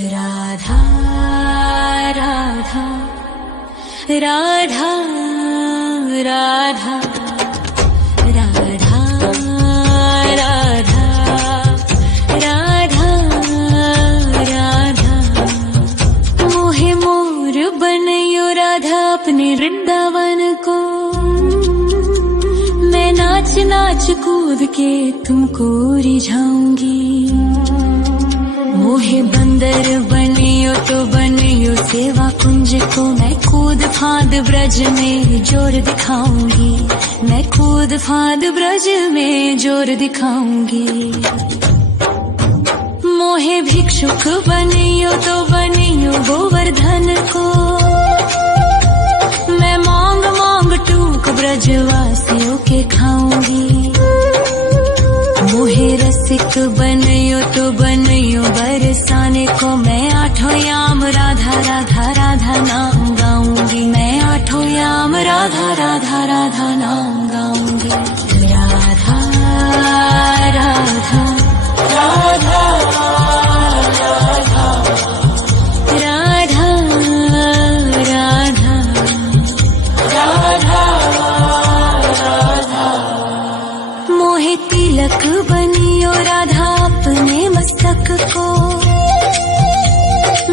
राधा राधा राधा राधा राधा राधा राधा राधा मोहे मोर बनयो राधा अपने वृंदावन को। मैं नाच नाच कूद के तुमको रिझाऊंगी। मोहे बंदर बनियो तो बनियो सेवा कुंज को। मैं कूद फांद ब्रज में जोर दिखाऊंगी। मैं कूद फांद ब्रज में जोर दिखाऊंगी। मोहे भिक्षुक बनियो तो बनियो गोवर्धन को। मैं मांग मांग टूक ब्रजवासियों के खाऊंगी। मोहे रसिक बनियो तो बनियो बरसाने को। मैं आठों याम राधा राधा राधा नाम गाऊंगी। मैं आठों याम राधा राधा राधा नाम गाऊंगी। राधा राधा राधा राधा राधा राधा राधा मोहे तिलक बनियो राधा अपने मस्तक को।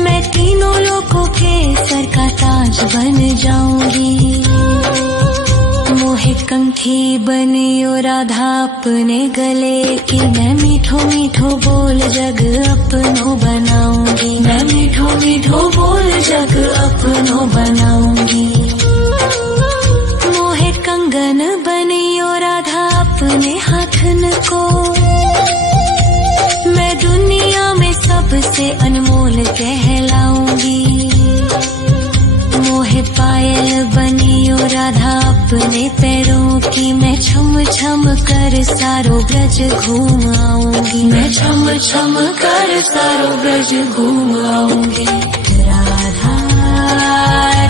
मैं तीनों लोगों के सर का ताज बन जाऊंगी। मोहे कंठी बनियो राधा अपने गले की। मैं मीठो मीठो बोल जग अपनो बनाऊंगी। मैं मीठो मीठो बोल जग अपनो बनाऊंगी। मोहे कंगन बनियो राधा अपने हाथन को। मैं दुनिया में सबसे अनमोल कहलाऊंगी। मोहे पायल बनियो राधा अपने पैरों की। मैं छम छम कर सारो ब्रज घूम आऊंगी। मैं छम छम कर सारो ब्रज घूम आऊंगी। राधा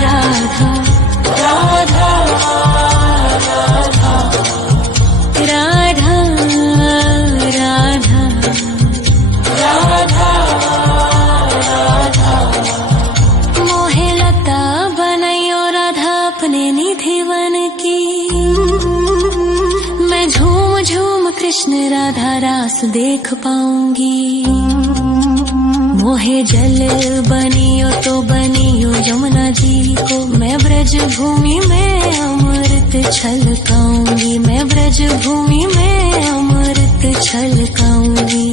राधा राधा राधा राधा राधा राधा राधा मोहे लता बनयो राधा अपने निधि वन की। मैं झूम झूम कृष्ण राधा रास देख पाऊंगी। मोहे जल बनियो तो बनियो यमुना जी को। मैं ब्रज भूमि में अमृत छलकाऊंगी। मैं ब्रज भूमि में अमृत छलकाऊंगी।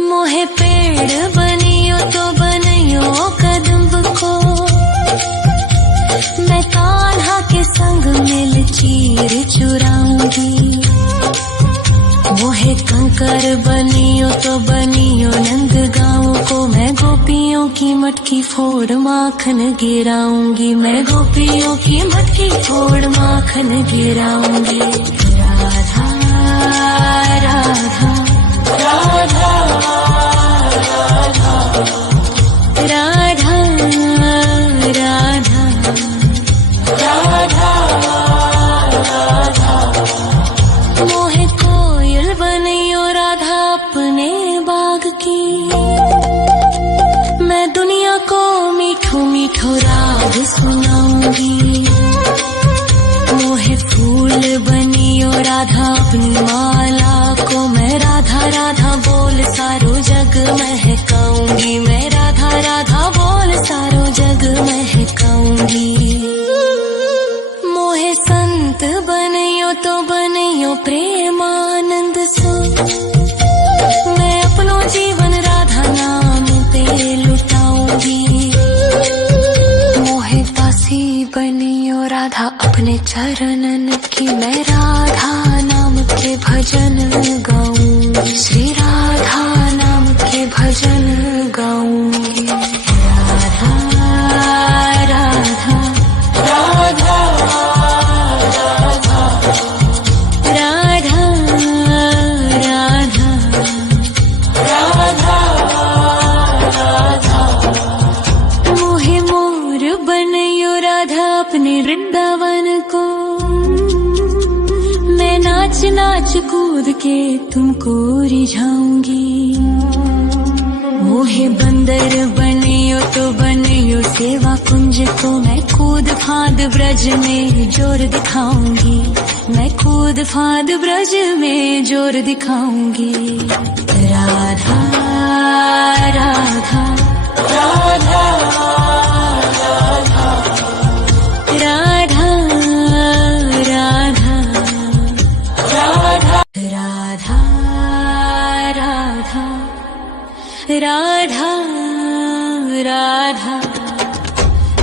मोहे पेड़ बनियो तो बनियो कदम्ब को। मैं कान्हा के संग मिल चीर चुराऊंगी। मोहे कंकर बनियो तो बनियो नंद गाँव को। मैं गोपियों की मटकी फोड़ माखन गिराऊंगी। मैं गोपियों की मटकी फोड़ माखन गिराऊंगी। राधा राधा राधा राधा राधा राधा राधा राधा मोहे कोयल बनियो राधा अपने बाग की। मैं दुनिया को मीठो मीठो राग सुनाऊंगी। मोहे फूल बनियो राधा अपनी माला को। मैं राधा राधा बोल सारो जग महकाऊंगी। मैं राधा राधा बोल सारो जग महकाऊंगी। मोहे संत बनियो तो बनियो प्रेमानंद सो। मैं अपनो जीवन राधा नाम पे लुटाऊंगी। मोहे दासी बनियो राधा अपने चरणन की। मैं राधा नाम के भजन गाऊंगी। श्री राधा नाम के भजन गाऊंगी। राधा राधा राधा राधा राधा राधा राधा राधा मोहे मोर बनयो राधा अपने वृंदावन को। मैं नाच नाच कूद के तुमको रिझाऊंगी। मोहे बंदर बनियो तो बनियो सेवा कुंज को मैं कूद फांद ब्रज में जोर दिखाऊंगी, मैं कूद फांद ब्रज में जोर दिखाऊंगी। राधा राधा राधा राधा राधा राधा राधा राधा राधा राधा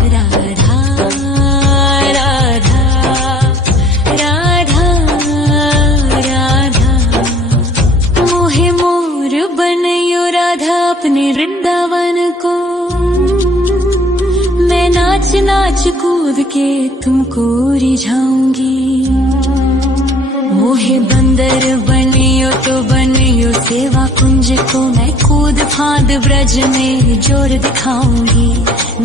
राधा राधा राधा राधा मोहे मोर बनयो राधा अपने वृंदावन को, मैं नाच नाच कूद के तुमको रिझाऊंगी। मोहे बंदर बनियो तो बनियो सेवा कुंज को मैं कूद फांद ब्रज में जोर दिखाऊंगी,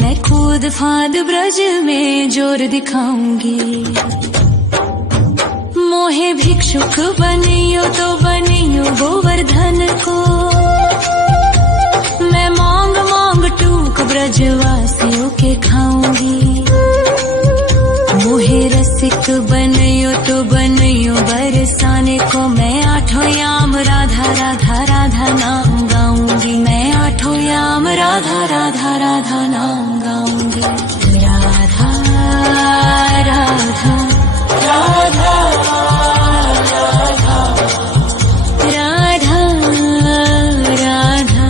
मैं कूद फांद ब्रज में जोर दिखाऊंगी। मोहे भिक्षुक बनियो तो बनियो गोवर्धन को, मैं मांग मांग टूक ब्रजवासियों के खाऊंगी। मोहे रसिक बनियो तो बनियो बरसाने को, मैं आठों याम राधा राधा राधा नाम गाऊंगी, मैं आठों याम राधा राधा राधा नाम गाऊंगी। राधा राधा राधा राधा राधा राधा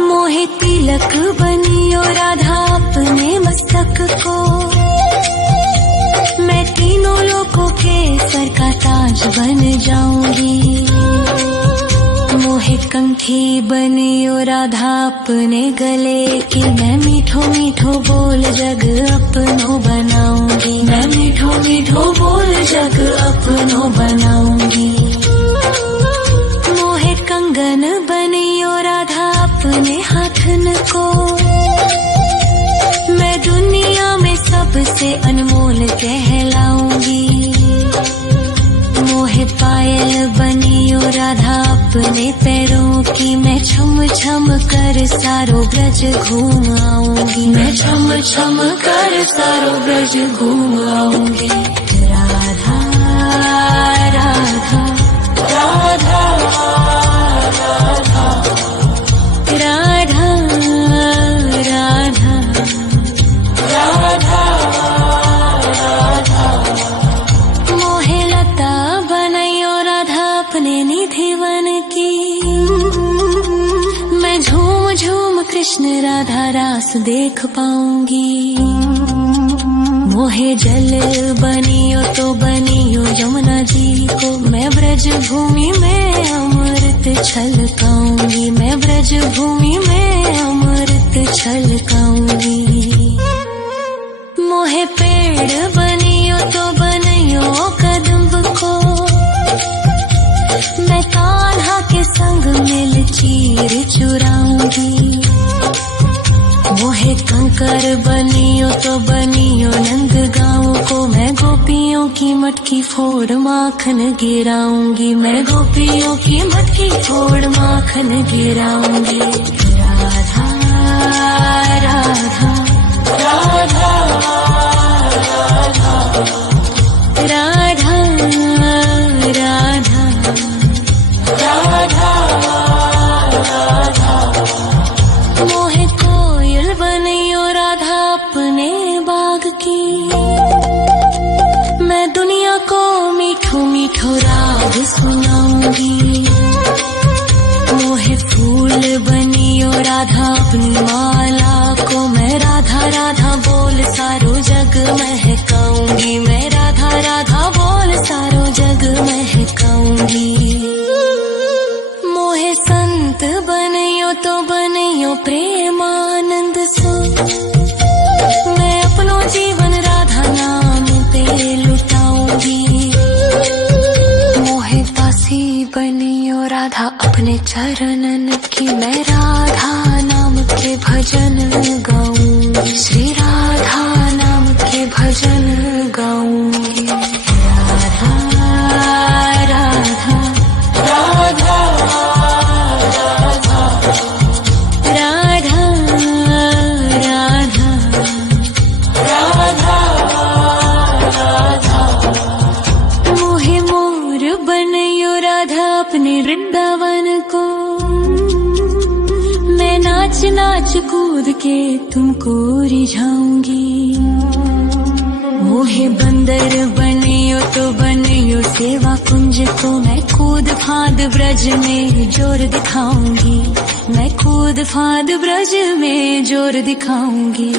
मोहे तिलक बनियो राधा अपने मस्तक को, मैं तीनों लोगों के सर का ताज बन जाऊंगी। मोहे कंठी बनियो राधा अपने गले की, मैं मीठो मीठो बोल जग अपनो बनाऊंगी, मैं मीठो मीठो बोल जग अपनो बनाऊंगी। मोहे कंगन बनियो राधा अपने हाथन को, मैं दुनिया में सबसे अनमोल कहलाऊंगी। मोहे पायल बनियो राधा अपने पैरों की, मैं छम छम कर सारो ब्रज घूम आऊंगी, मैं छम छम कर सारो ब्रज घूम आऊंगी। राधा राधा राधा राधा राधा राधा राधा मोहे लता बनयो राधा अपने निधि वन की, मैं झूम झूम कृष्ण राधा रास देख पाऊंगी। मोहे जल बनियो तो बनियो यमुना जी को, मैं ब्रज भूमि में अमृत छलकाऊंगी, मैं ब्रज भूमि में अमृत छलकाऊंगी। मोहे पेड़ बनियो तो बनियो कदम्ब को, मैं कान्हा के संग मिल चीर चुराऊंगी। मोहे कंकर बनियो तो बनियो नंद गाँव को, मैं गोपियों की मटकी फोड़ माखन गिराऊंगी, मैं गोपियों की मटकी फोड़ माखन गिराऊंगी। राधा राधा राधा राधा राधा राधा राधा मोहे कोयल बनियो राधा अपने बाग की, मैं दुनिया को मीठो मीठो राग सुनाऊंगी। मोहे फूल बनियो राधा अपनी माला को, मैं राधा राधा बोल सारो जग महकाऊंगी, मैं राधा राधा बोल सारो जग महकाऊंगी। मोहे संत बनियो तो बनियो प्रेमानंद सो, मैं अपनो जीवन राधा नाम पे लुटाऊंगी। मोहे दासी बनियो राधा अपने चरणन की, मैं राधा नाम के भजन गाऊंगी, श्री राधा नाम के भजन गाऊंगी। राधा राधा नाच कूद के तुमको रिझाऊंगी। मोहे बंदर बनियो तो बनियो सेवा कुंज को मैं कूद फांद ब्रज में जोर दिखाऊंगी। मैं कूद फांद ब्रज में जोर दिखाऊंगी।